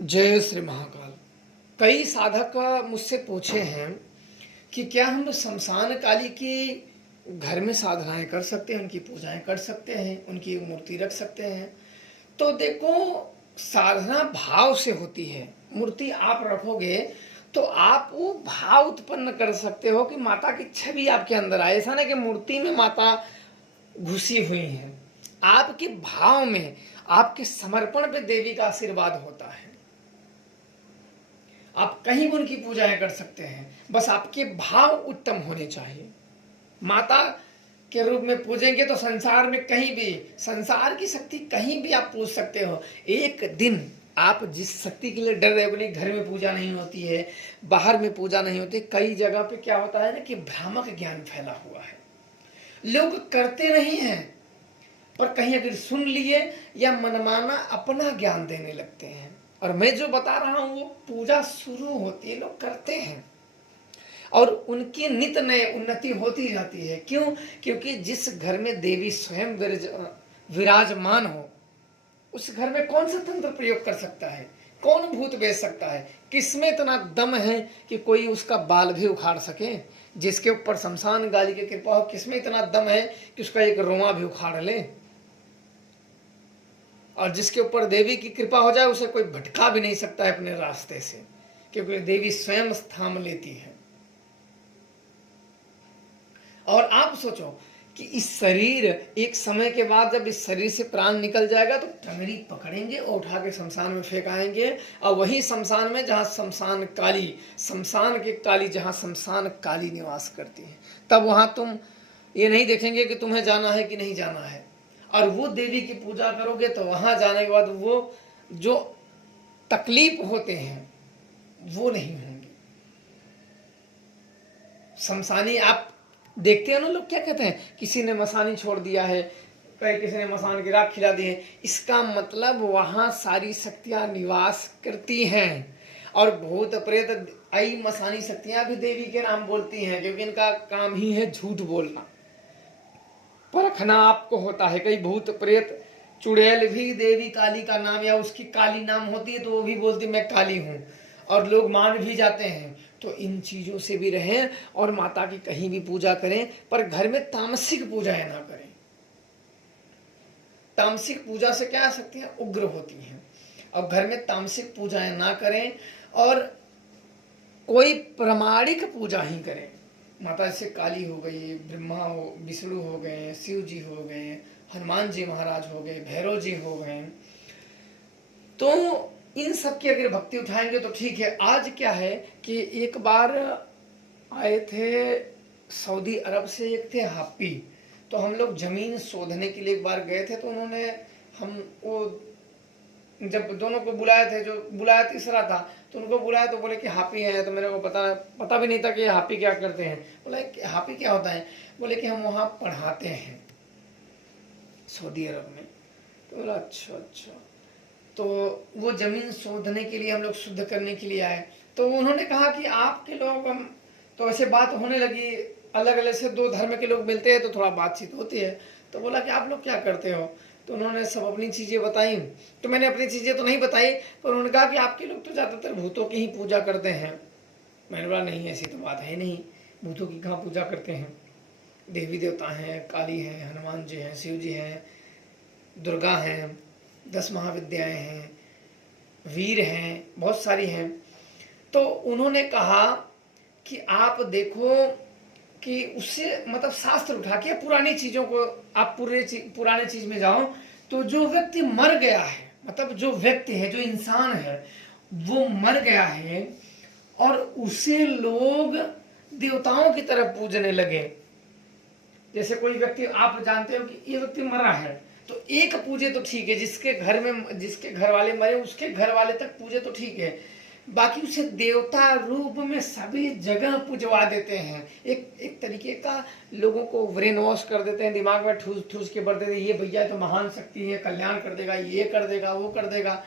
जय श्री महाकाल। कई साधक मुझसे पूछे हैं कि क्या हम शमशान काली की घर में साधनाएं कर सकते हैं, उनकी पूजाएं कर सकते हैं, उनकी एक मूर्ति रख सकते हैं। तो देखो, साधना भाव से होती है। मूर्ति आप रखोगे तो आप वो भाव उत्पन्न कर सकते हो कि माता की छवि आपके अंदर आए। ऐसा नहीं कि मूर्ति में माता घुसी हुई है, आपके भाव में, आपके समर्पण पे देवी का आशीर्वाद होता है। आप कहीं भी उनकी पूजाएं कर सकते हैं, बस आपके भाव उत्तम होने चाहिए। माता के रूप में पूजेंगे तो संसार में कहीं भी, संसार की शक्ति कहीं भी आप पूज सकते हो। एक दिन आप जिस शक्ति के लिए डर रहे हो, बोले घर में पूजा नहीं होती है, बाहर में पूजा नहीं होती, कई जगह पे क्या होता है ना कि भ्रामक ज्ञान फैला हुआ है, लोग करते नहीं हैं, पर कहीं अगर सुन लिए या मनमाना अपना ज्ञान देने लगते हैं। और मैं जो बता रहा हूं वो पूजा शुरू होती है, लोग करते हैं और उनकी नित नए उन्नति होती जाती है। क्यों? क्योंकि जिस घर में देवी स्वयं विराजमान हो, उस घर में कौन सा तंत्र प्रयोग कर सकता है, कौन भूत बेच सकता है, किसमें इतना दम है कि कोई उसका बाल भी उखाड़ सके। जिसके ऊपर शमशान काली की कृपा हो, किसमें इतना दम है कि उसका एक रोमा भी उखाड़ ले। और जिसके ऊपर देवी की कृपा हो जाए, उसे कोई भटका भी नहीं सकता है अपने रास्ते से, क्योंकि देवी स्वयं स्थान लेती है। और आप सोचो कि इस शरीर, एक समय के बाद जब इस शरीर से प्राण निकल जाएगा तो टंगड़ी पकड़ेंगे और उठा के शमशान में फेंकाएंगे। और वही शमशान में जहाँ शमशान काली, शमशान के काली जहाँ शमशान काली निवास करती है, तब वहाँ तुम ये नहीं देखेंगे कि तुम्हें जाना है कि नहीं जाना है। और वो देवी की पूजा करोगे तो वहां जाने के बाद वो जो तकलीफ होते हैं वो नहीं होंगे। शमशानी आप देखते हैं ना, लोग क्या कहते हैं, किसी ने मसानी छोड़ दिया है, किसी ने मसान की राख खिला दी है, इसका मतलब वहां सारी शक्तियां निवास करती हैं। और भूत प्रेत आई मसानी शक्तियां भी देवी के नाम बोलती हैं, क्योंकि इनका काम ही है झूठ बोलना, परखना आपको होता है। कई भूत प्रेत चुड़ैल भी देवी काली का नाम या उसकी काली नाम होती है तो वो भी बोलती मैं काली हूं, और लोग मान भी जाते हैं। तो इन चीजों से भी रहें और माता की कहीं भी पूजा करें, पर घर में तामसिक पूजाएं ना करें। तामसिक पूजा से क्या शक्तियां उग्र होती हैं, और घर में तामसिक पूजाएं ना करें और कोई प्रमाणिक पूजा ही करें। माता जैसे काली हो गई, ब्रह्मा हो, विष्णु हो गए, शिव जी हो गए, हनुमान जी महाराज हो गए, भैरव जी हो गए, तो इन सब की अगर भक्ति उठाएंगे तो ठीक है। आज क्या है कि एक बार आए थे सऊदी अरब से, एक थे हापी, तो हम लोग जमीन शोधने के लिए एक बार गए थे। तो उन्होंने हम वो जब दोनों को बुलाए थे, जो बुलाया तीसरा था, तो उनको बुलाया तो बोले कि हापी है। तो मेरे को पता भी नहीं था कि हापी क्या करते हैं। बोला हापी क्या होता है? बोले कि हम वहाँ पढ़ाते हैं सऊदी अरब में। तो बोला अच्छा अच्छा। तो वो जमीन शोधने के लिए हम लोग शुद्ध करने के लिए आए। तो उन्होंने कहा कि आपके लोग, हम तो ऐसे बात होने लगी, अलग अलग से दो धर्म के लोग मिलते हैं तो थोड़ा बातचीत होती है। तो बोला कि आप लोग क्या करते हो? तो उन्होंने सब अपनी चीज़ें बताई। तो मैंने अपनी चीज़ें तो नहीं बताई, पर उन्होंने कहा कि आपके लोग तो ज़्यादातर भूतों की ही पूजा करते हैं। मैंने बोला नहीं, ऐसी तो बात है नहीं, भूतों की कहाँ पूजा करते हैं। देवी देवता हैं, काली हैं, हनुमान जी हैं, शिव जी हैं, दुर्गा हैं, 10 महाविद्याएं हैं, वीर हैं, बहुत सारी हैं। तो उन्होंने कहा कि आप देखो कि उससे मतलब शास्त्र उठा के पुरानी चीज़ों को, आप पुराने चीज़ में जाओ तो जो व्यक्ति मर गया है, मतलब जो व्यक्ति है, जो इंसान है, वो मर गया है और उसे लोग देवताओं की तरफ पूजने लगे। जैसे कोई व्यक्ति, आप जानते हो कि ये व्यक्ति मरा है, तो एक पूजे तो ठीक है, जिसके घर में, जिसके घर वाले मरे उसके घर वाले तक पूजे तो ठीक है, बाकी उसे देवता रूप में सभी जगह पूजवा देते हैं। एक तरीके का लोगों को ब्रेन वॉश कर देते हैं, दिमाग में ठूस ठूस के भर देते हैं, ये भैया तो महान शक्ति है, कल्याण कर देगा, ये कर देगा, वो कर देगा।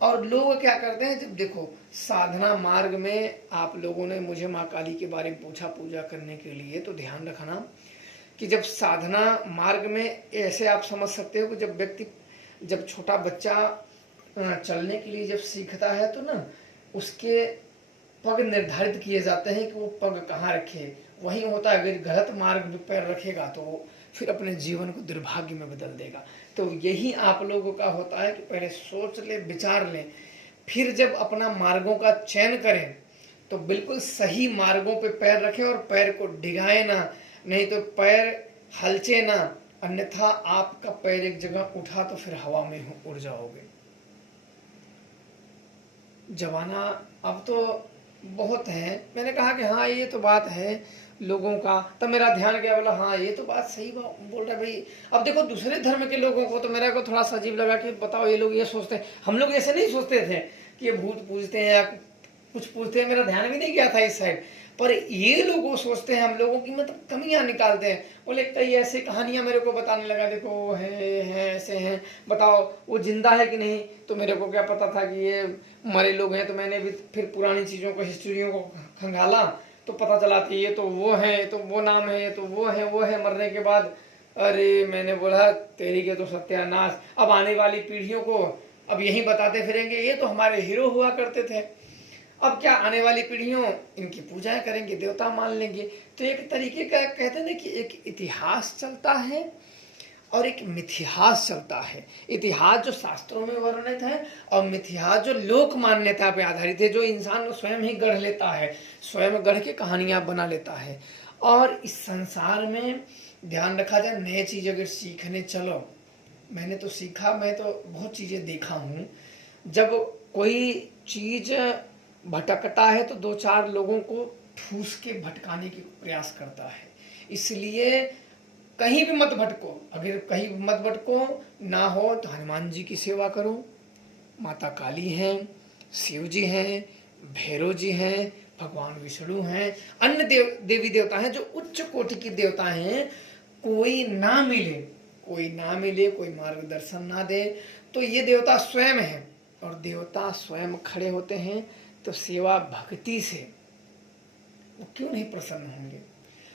और लोग क्या करते हैं, जब देखो साधना मार्ग में, आप लोगों ने मुझे माँ काली के बारे में पूछा पूजा करने के लिए, तो ध्यान रखना कि जब साधना मार्ग में ऐसे आप समझ सकते हो कि जब व्यक्ति, जब छोटा बच्चा चलने के लिए जब सीखता है तो ना उसके पग निर्धारित किए जाते हैं कि वो पग कहाँ रखे। वही होता है, अगर गलत मार्ग पे पैर रखेगा तो वो फिर अपने जीवन को दुर्भाग्य में बदल देगा। तो यही आप लोगों का होता है कि पहले सोच ले, विचार लें, फिर जब अपना मार्गों का चयन करें तो बिल्कुल सही मार्गों पे पैर रखें और पैर को डिगाए ना, नहीं तो पैर हलचे ना, अन्यथा आपका पैर एक जगह उठा तो फिर हवा में उड़ जाओगे। जमाना अब तो बहुत है। मैंने कहा कि हाँ ये तो बात है लोगों का, तब मेरा ध्यान गया, बोला हाँ ये तो बात सही बोल रहा है भाई। अब देखो दूसरे धर्म के लोगों को तो मेरे को थोड़ा सा अजीब लगा कि बताओ ये लोग ये सोचते हैं, हम लोग ऐसे नहीं सोचते थे कि ये भूत पूजते हैं या कुछ पूछते हैं, मेरा ध्यान भी नहीं गया था इस साइड। पर ये लोग वो सोचते हैं हम लोगों की मतलब कमियां निकालते हैं। बोले कई ऐसी कहानियां मेरे को बताने लगा, देखो वो है ऐसे हैं, बताओ वो जिंदा है कि नहीं। तो मेरे को क्या पता था कि ये मरे लोग हैं, तो मैंने भी फिर पुरानी चीज़ों को, हिस्ट्रियों को खंगाला तो पता चला कि ये तो वो है, तो वो नाम है, ये तो वो है मरने के बाद। अरे मैंने बोला तेरी के तो सत्यानाश, अब आने वाली पीढ़ियों को अब यही बताते फिरेंगे ये तो हमारे हीरो हुआ करते थे। अब क्या आने वाली पीढ़ियों इनकी पूजाएं करेंगे, देवता मान लेंगे। तो एक तरीके का कहते हैं ना कि एक इतिहास चलता है और एक मिथिहास चलता है। इतिहास जो शास्त्रों में वर्णित है और मिथिहास जो लोक मान्यता पे आधारित है, जो इंसान स्वयं ही गढ़ लेता है, स्वयं गढ़ के कहानियां बना लेता है। और इस संसार में ध्यान रखा जाए, नए चीज अगर सीखने चलो, मैंने तो सीखा, मैं तो बहुत चीजें देखा हूँ। जब कोई चीज भटकता है तो दो चार लोगों को ठूस के भटकाने की प्रयास करता है। इसलिए कहीं भी मत भटको, अगर कहीं मत भटको ना हो तो हनुमान जी की सेवा करो, माता काली हैं, शिव जी हैं, भैरव जी हैं, भगवान विष्णु हैं, अन्य देवी देवता हैं जो उच्च कोटि की देवता हैं। कोई ना मिले, कोई मार्गदर्शन ना दे तो ये देवता स्वयं है, और देवता स्वयं खड़े होते हैं तो सेवा भक्ति से वो क्यों नहीं प्रसन्न होंगे।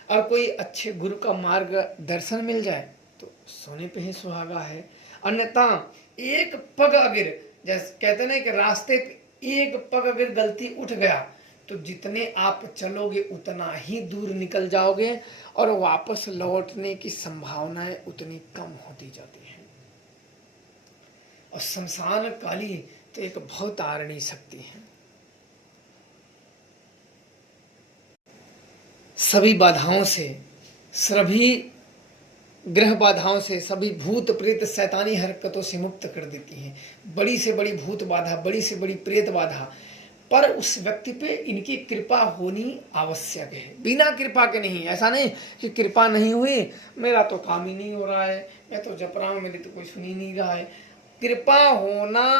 और कोई अच्छे गुरु का मार्ग दर्शन मिल जाए तो सोने पे ही सुहागा है। अन्यथा एक पग अगर, जैसे कहते ना कि रास्ते पे एक पग अगर गलती उठ गया तो जितने आप चलोगे उतना ही दूर निकल जाओगे और वापस लौटने की संभावनाएं उतनी कम होती जाती हैं। और शमशान काली तो एक बहुत तारणी शक्ति है। सभी बाधाओं से, सभी ग्रह बाधाओं से, सभी भूत प्रेत शैतानी हरकतों से मुक्त कर देती हैं। बड़ी से बड़ी भूत बाधा, बड़ी से बड़ी प्रेत बाधा, पर उस व्यक्ति पे इनकी कृपा होनी आवश्यक है। बिना कृपा के नहीं। ऐसा नहीं कि कृपा नहीं हुई, मेरा तो काम ही नहीं हो रहा है, मैं तो जप रहा हूँ, मेरी तो कोई सुन ही नहीं रहा है। कृपा होना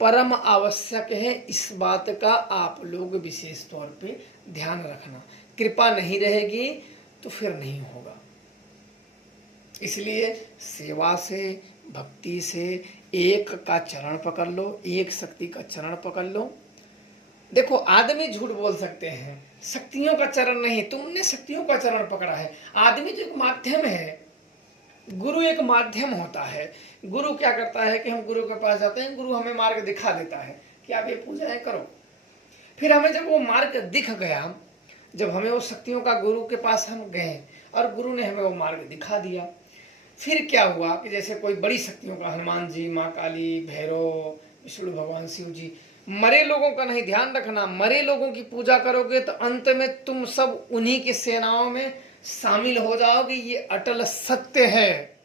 परम आवश्यक है, इस बात का आप लोग विशेष तौर पे ध्यान रखना। कृपा नहीं रहेगी तो फिर नहीं होगा। इसलिए सेवा से, भक्ति से, एक का चरण पकड़ लो, एक शक्ति का चरण पकड़ लो। देखो आदमी झूठ बोल सकते हैं, शक्तियों का चरण नहीं, तुमने शक्तियों का चरण पकड़ा है। आदमी तो एक माध्यम है, गुरु एक माध्यम होता है। गुरु क्या करता है कि हम गुरु के पास जाते हैं, गुरु हमें मार्ग दिखा देता है कि आप ये पूजाएं करो। फिर हमें जब वो मार्ग दिख गया, जब हमें वो शक्तियों का गुरु के पास हम गए और गुरु ने हमें वो मार्ग दिखा दिया, फिर क्या हुआ कि जैसे कोई बड़ी शक्तियों का, हनुमान जी, माँ काली, भैरव, विष्णु भगवान, शिव जी, मरे लोगों का नहीं, ध्यान रखना, मरे लोगों की पूजा करोगे तो अंत में तुम सब उन्हीं की सेनाओं में शामिल हो जाओगे। ये अटल सत्य है।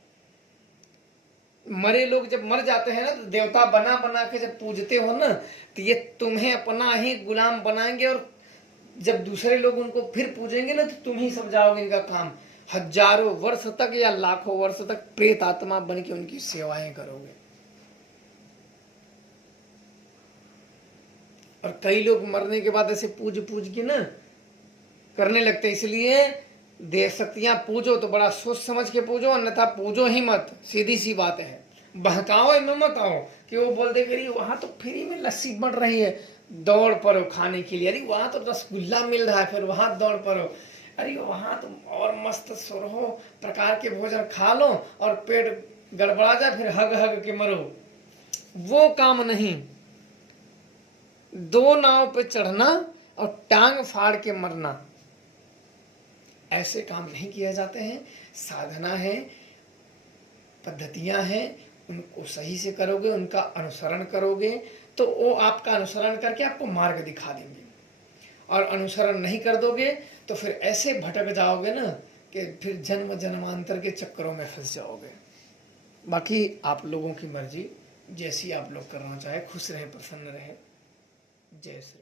मरे लोग जब मर जाते हैं ना तो देवता बना बना के जब पूजते हो ना तो ये तुम्हें अपना ही गुलाम बनाएंगे, और जब दूसरे लोग उनको फिर पूजेंगे ना तो तुम ही सब जाओगे इनका काम। हजारों वर्ष तक या लाखों वर्ष तक प्रेत आत्मा बन के उनकी सेवाएं करोगे। और कई लोग मरने के बाद ऐसे पूज पूज के ना करने लगते, इसलिए देव शक्तियां पूजो तो बड़ा सोच समझ के पूजो, अन्यथा पूजो ही मत। सीधी सी बात है, बहकाओ में मत आओ कि वो बोल दे अरे वहां तो फ्री में लस्सी बन रही है, दौड़ पड़ो खाने के लिए। अरे वहां तो रसगुल्ला मिल रहा है, फिर वहां दौड़ पड़ो। अरे वहां तो और मस्त 16 प्रकार के भोजन खा लो और पेट गड़बड़ा जाए, फिर हग हग के मरो। वो काम नहीं। दो नाव पे चढ़ना और टांग फाड़ के मरना, ऐसे काम नहीं किए जाते हैं। साधना है, पद्धतियां हैं, उनको सही से करोगे, उनका अनुसरण करोगे तो वो आपका अनुसरण करके आपको मार्ग दिखा देंगे। और अनुसरण नहीं कर दोगे तो फिर ऐसे भटक जाओगे ना कि फिर जन्म जन्मांतर के चक्करों में फंस जाओगे। बाकी आप लोगों की मर्जी, जैसी आप लोग करना चाहे, खुश रहे, प्रसन्न रहे। जय श्री